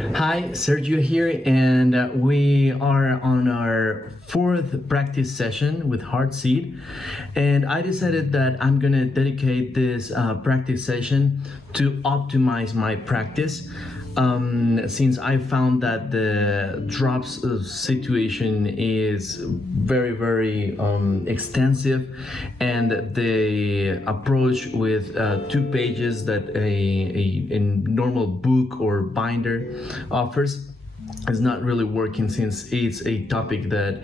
Hi, Sergio here, and we are on our fourth practice session with Heartseed. And I decided that I'm gonna dedicate this practice session to optimize my practice. Since I found that the drops situation is very extensive, and the approach with 2 pages that a normal book or binder offers is not really working, since it's a topic that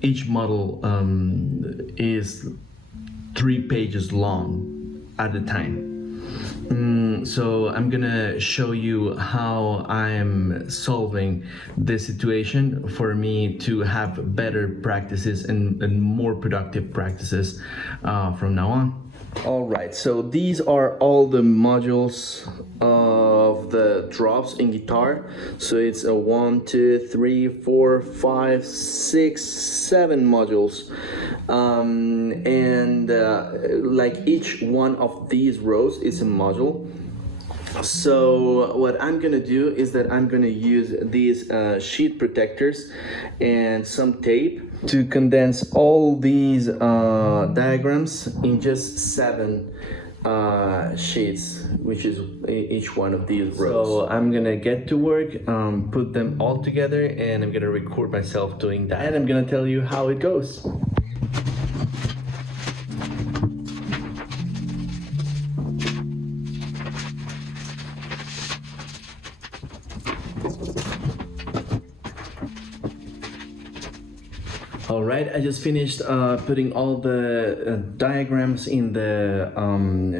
each model is 3 pages long at a time. So I'm gonna show you how I'm solving this situation for me to have better practices and more productive practices from now on. All right, so these are all the modules of the drops in guitar. So it's a 1, 2, 3, 4, 5, 6, 7 modules, and like each one of these rows is a module. So what I'm gonna do is that I'm gonna use these sheet protectors and some tape to condense all these diagrams in just 7 sheets, which is each one of these rows. So I'm gonna get to work, put them all together, and I'm gonna record myself doing that, and I'm gonna tell you how it goes. All right, I just finished putting all the diagrams in the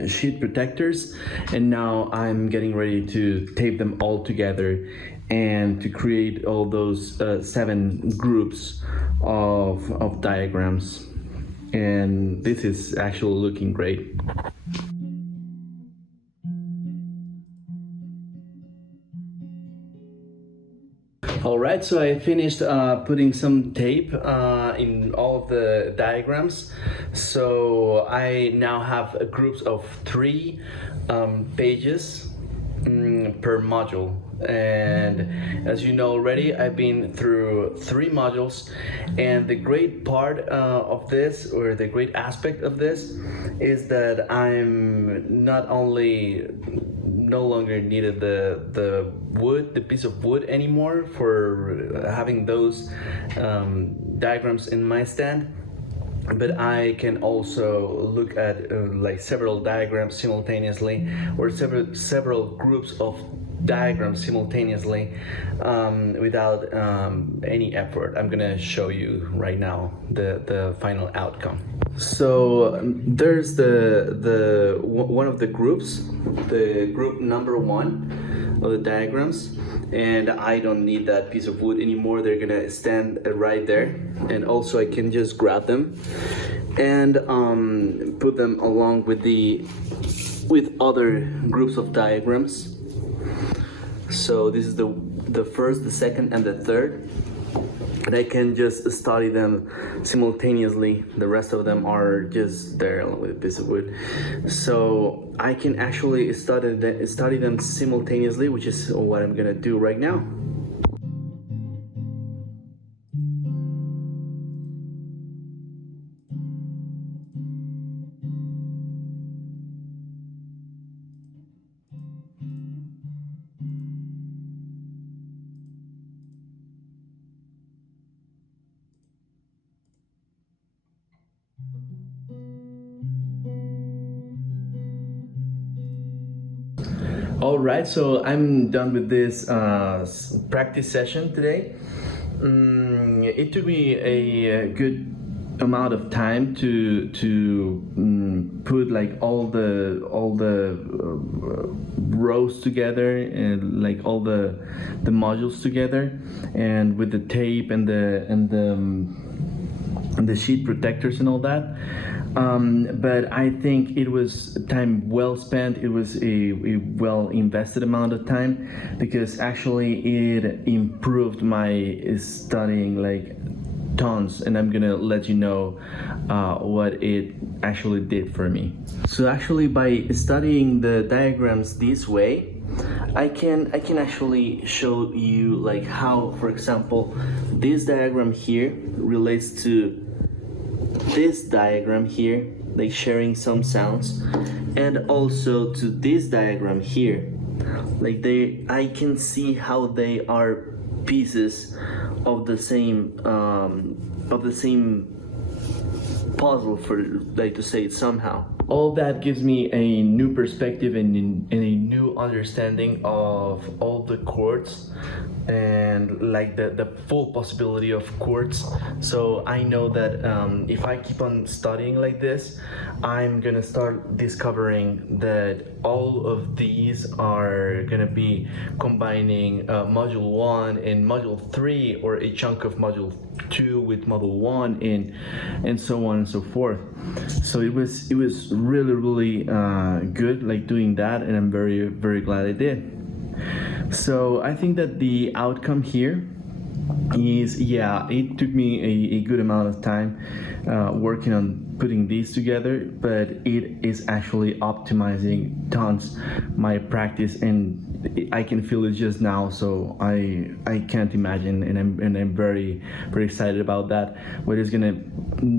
sheet protectors, and now I'm getting ready to tape them all together and to create all those 7 groups of diagrams. And this is actually looking great. All right, so I finished putting some tape in all of the diagrams. So I now have groups of 3 pages per module. And as you know already, I've been through 3 modules, and the great part of this, or the great aspect of this, is that I'm not only no longer needed the piece of wood anymore for having those diagrams in my stand, but I can also look at like several diagrams simultaneously, or several groups of diagrams simultaneously, without any effort. I'm gonna show you right now the final outcome. So there's the one of the groups, the group number 1 of the diagrams, and I don't need that piece of wood anymore. They're gonna stand right there, and also I can just grab them and put them along with other groups of diagrams. So this is the first, the second, and the third, and I can just study them simultaneously. The rest of them are just there along with a piece of wood. So I can actually study them simultaneously, which is what I'm gonna do right now. All right, so I'm done with this practice session today. It took me a good amount of time to put like all the rows together, and like all the modules together, and with the tape and the sheet protectors and all that. But I think it was time well spent. It was a well invested amount of time, because actually it improved my studying like tons, and I'm gonna let you know what it actually did for me. So actually, by studying the diagrams this way, I can actually show you like how, for example, this diagram here relates to this diagram here, like sharing some sounds, and also to this diagram here. Like I can see how they are pieces of the same puzzle, for like to say it somehow. All that gives me a new perspective and a new understanding of all the chords and like the full possibility of chords. So I know that if I keep on studying like this, I'm gonna start discovering that all of these are gonna be combining module 1 and module 3, or a chunk of module 2 with module 1, and so on and so forth. So it was really good, like doing that, and I'm very glad I did. So I think that the outcome here is, yeah, it took me a good amount of time working on putting these together, but it is actually optimizing tons my practice, and I can feel it just now. So I can't imagine, and I'm very excited about that, what it's gonna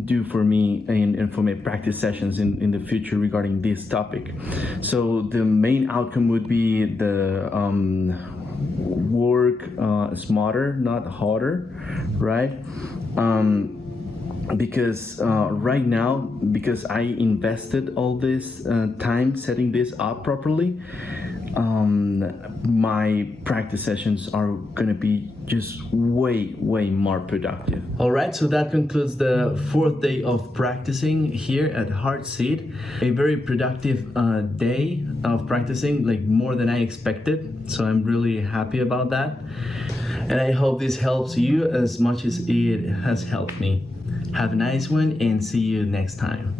do for me and for my practice sessions in the future regarding this topic. So the main outcome would be the work smarter, not harder, right? Because right now, because I invested all this time setting this up properly, my practice sessions are gonna be just way more productive. All right, so that concludes the 4th day of practicing here at Heartseed. A very productive day of practicing, like more than I expected. So I'm really happy about that. And I hope this helps you as much as it has helped me. Have a nice one and see you next time.